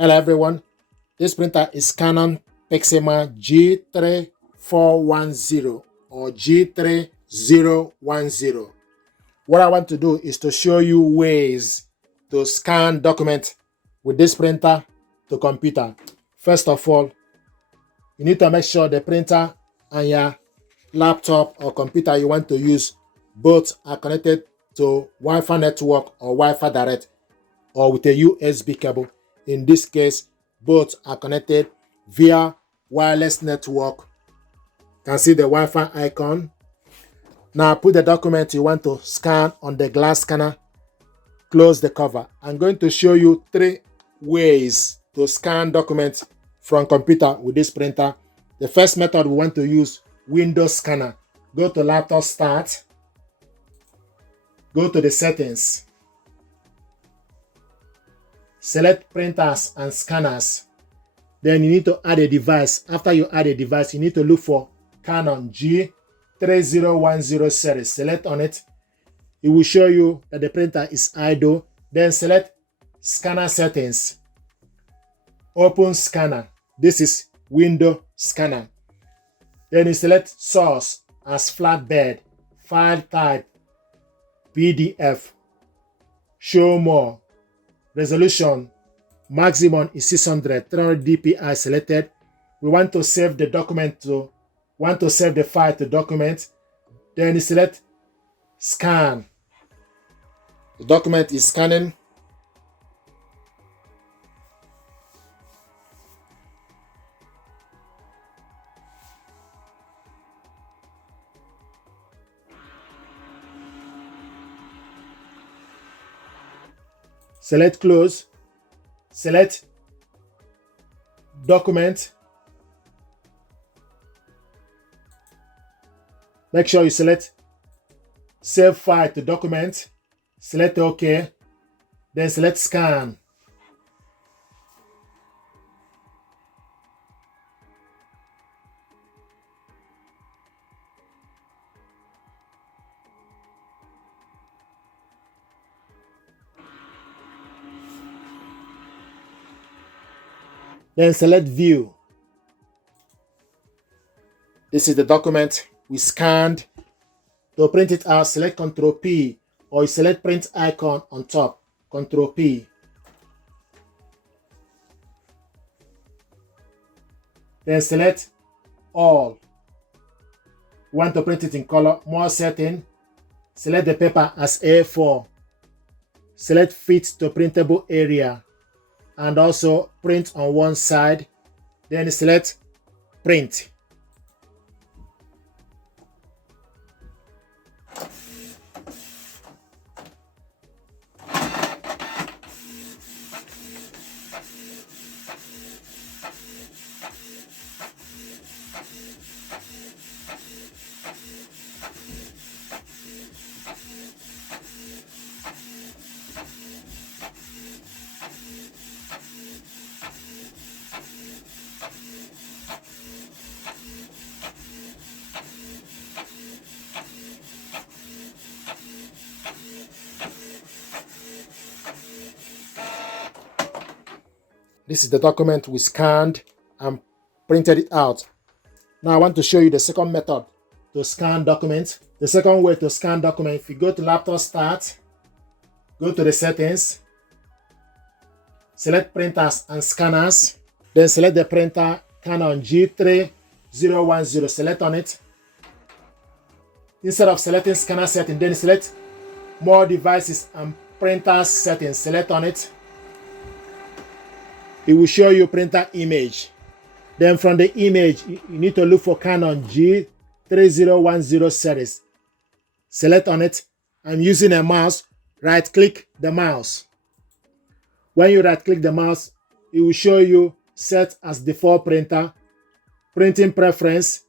Hello everyone, this printer is Canon PIXMA G3410 or G3010. What I want to do is to show you ways to scan document with this printer to computer. First of all, you need to make sure the printer and your laptop or computer you want to use both are connected to Wi-Fi network or Wi-Fi direct or with a USB cable. In this case, both are connected via wireless network. You can see the Wi-Fi icon. Now put the document you want to scan on the glass scanner. Close the cover. I'm going to show you 3 ways to scan documents from computer with this printer. The first method we want to use Windows scanner. Go to laptop start. Go to the settings. Select printers and scanners. Then you need to add a device. After you add a device, you need to look for Canon G3010 series. Select on it. It will show you that the printer is idle. Then select scanner settings. Open scanner. This is window scanner. Then you select source as flatbed. File type PDF. Show more. Resolution maximum is 600, 300 dpi selected. We want to save the document to save the file to document. Then you select scan. The document is scanning. Select close. Select document. Make sure you select save file to document. Select OK. Then select scan. Then select view. This is the document we scanned. To print it out, select Ctrl P or you select print icon on top. Ctrl P. Then select all. You want to print it in color. More setting. Select the paper as A4. Select fit to printable area. And also print on one side. Then select print. This is the document we scanned and printed it out. Now I want to show you the second method to scan documents. The second way to scan document, if you go to laptop start, go to the settings, select printers and scanners, then select the printer Canon G3010, select on it. Instead of selecting scanner setting, then select more devices and printers settings, select on it. It will show you printer image. Then from the image, you need to look for Canon G3010 series. Select on it. I'm using a mouse. Right click the mouse. When you right click the mouse, it will show you set as default printer, printing preference,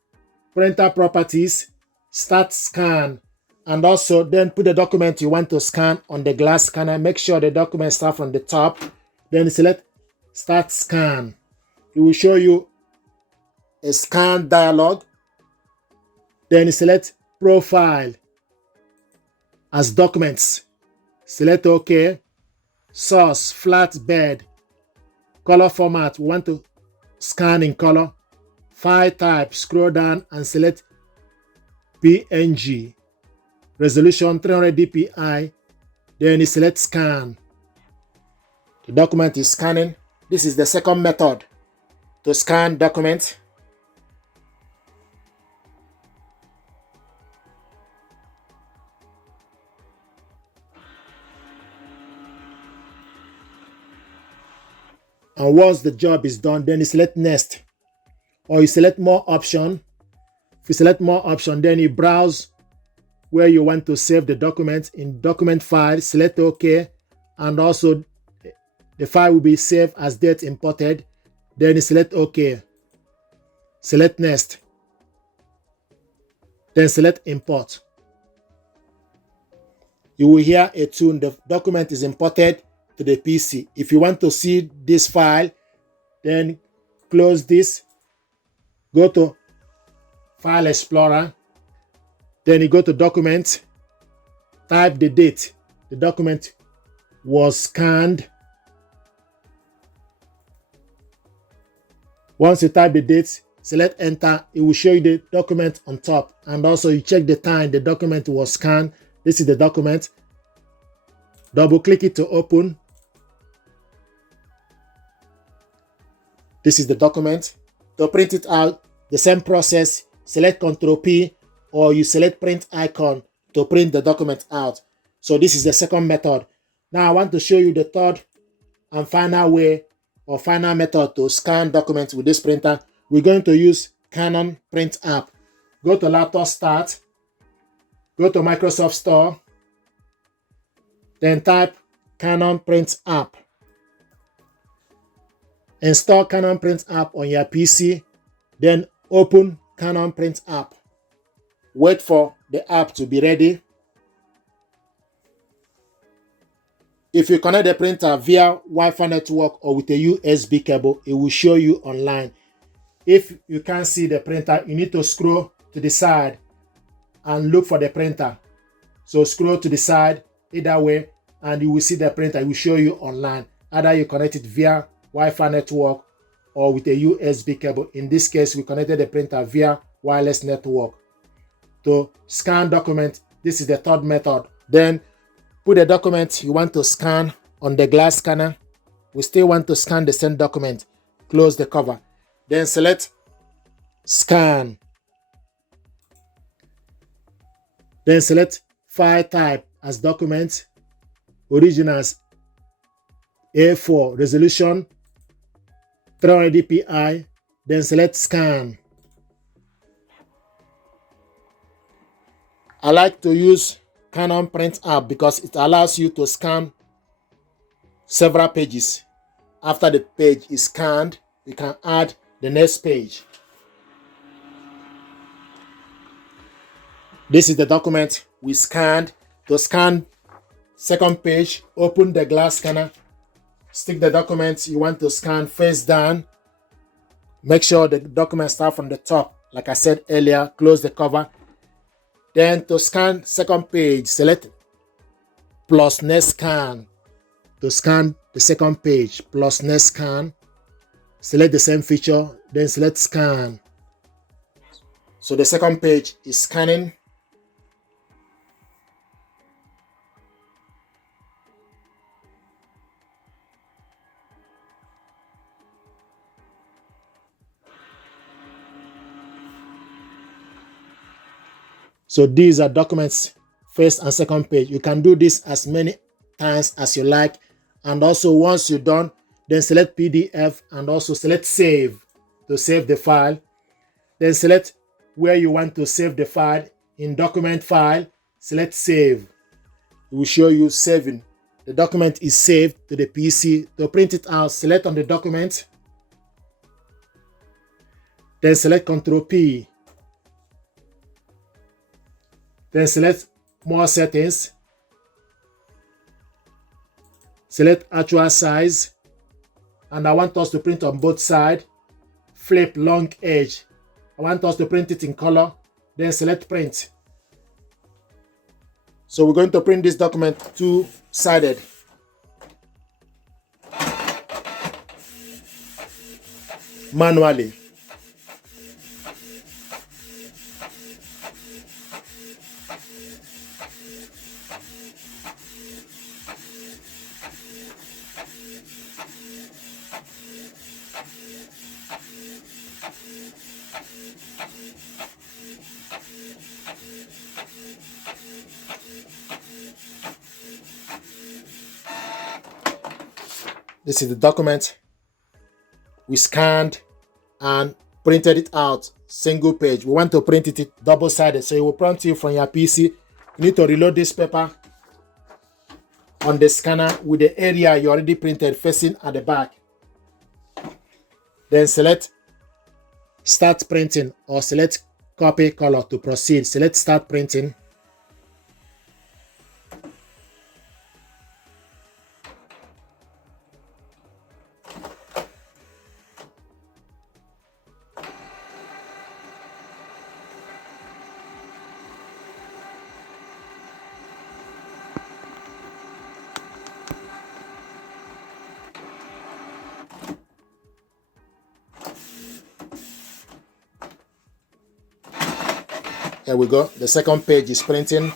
printer properties, start scan, and also then put the document you want to scan on the glass scanner. Make sure the document starts from the top. Then select start scan. It will show you a scan dialog. Then select profile as documents. Select OK. Source flatbed. Color format, we want to scan in color. File type, scroll down and select PNG. Resolution 300 dpi, then you select scan. The document is scanning. This is the second method to scan document. And once the job is done, then you select next, or you select more option. If you select more option, then you browse where you want to save the document. In document file, select OK, and also the file will be saved as date imported. Then you select OK, select next, then select import. You will hear a tune. The document is imported to the PC. If you want to see this file, then close this, go to File Explorer, then you go to Document, type the date the document was scanned. Once you type the date, select enter, it will show you the document on top, and also you check the time the document was scanned. This is the document. Double click it to open. This is the document. To print it out, the same process, select Ctrl P, or you select print icon to print the document out. So this is the second method. Now I want to show you the third and final way or final method to scan documents with this printer. We're going to use Canon Print App. Go to Laptop Start, go to Microsoft Store, then type Canon Print App. Install Canon Print App on your PC, then open Canon Print App. Wait for the app to be ready. If you connect the printer via Wi-Fi network or with a USB cable, it will show you online. If you can't see the printer, you need to scroll to the side and look for the printer. So scroll to the side either way and you will see the printer. It will show you online. Either you connect it via Wi-Fi network or with a USB cable. In this case, we connected the printer via wireless network. To scan document, this is the third method. Then put the document you want to scan on the glass scanner. We still want to scan the same document. Close the cover. Then select scan. Then select file type as document, originals A4, resolution 300 dpi, then select scan. I like to use Canon Print App because it allows you to scan several pages. After the page is scanned, you can add the next page. This is the document we scanned. To scan second page, open the glass scanner, stick the document you want to scan face down. Make sure the document starts from the top. Like I said earlier, close the cover. Then to scan second page, select plus next scan. To scan the second page, plus next scan. Select the same feature, then select scan. So the second page is scanning. So these are documents, first and second page. You can do this as many times as you like. And also once you're done, then select PDF and also select save to save the file. Then select where you want to save the file. In document file, select save. It will show you saving. The document is saved to the PC. To print it out, select on the document. Then select Ctrl P. Then select more settings. Select actual size. And I want us to print on both sides. Flip long edge. I want us to print it in color. Then select print. So we're going to print this document two-sided. manually. This is the document. We scanned and printed it out, single page. We want to print it double-sided, so it will prompt you from your PC. You need to reload this paper on the scanner with the area you already printed facing at the back. Then select Start Printing or select Copy Color to proceed. Select Start Printing. Here we go. The second page is printing.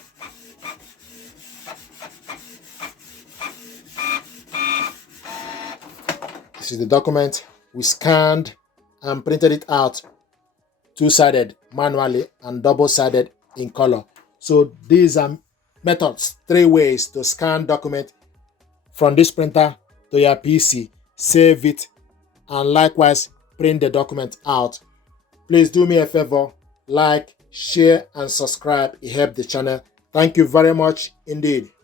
This is the document. We scanned and printed it out, two-sided manually and double-sided in color. So these are methods, 3 ways to scan document from this printer to your PC, save it, and likewise print the document out. Please do me a favor, like, share, and subscribe. It helps the channel. Thank you very much indeed.